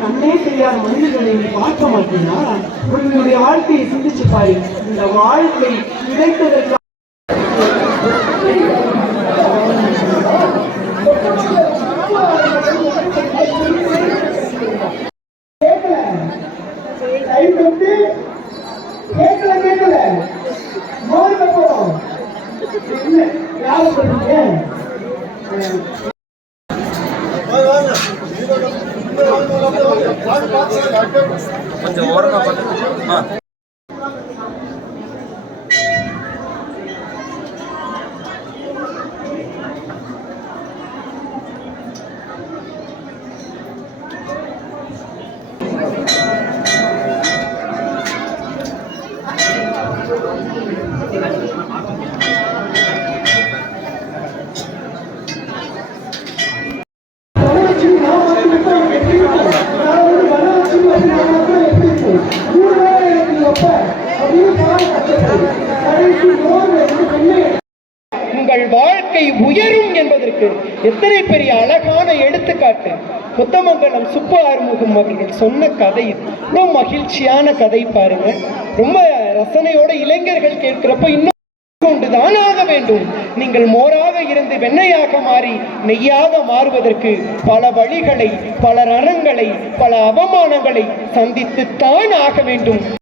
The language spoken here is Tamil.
கண்ணே தெரியாத மனிதர்களை நீ பார்க்க மாட்டீங்களா? உங்களுடைய வாழ்க்கையை சிந்திச்சு பாரு. இந்த வாழ்க்கை கிடைத்ததற்கு கொஞ்சம் ஓரமா பார்த்து உங்கள் வாழ்க்கை உயரும் என்பதற்கு எத்தனை பெரிய அழகான எடுத்துக்காட்டு கொத்தமங்கலம் சுப்பு ஆறுமுகம் அவர்கள் சொன்ன கதை. ரொம்ப மகிழ்ச்சியான கதை பாருங்க. ரொம்ப ரசனையோட இளைஞர்கள் கேட்கிறப்ப இன்னும் கொண்டுதான் ஆக வேண்டும். நீங்கள் மோராக இருந்து வெண்ணையாக மாறி நெய்யாக மாறுவதற்கு பல வழிகளை, பல ரணங்களை, பல அவமானங்களை சந்தித்துத்தான் ஆக வேண்டும்.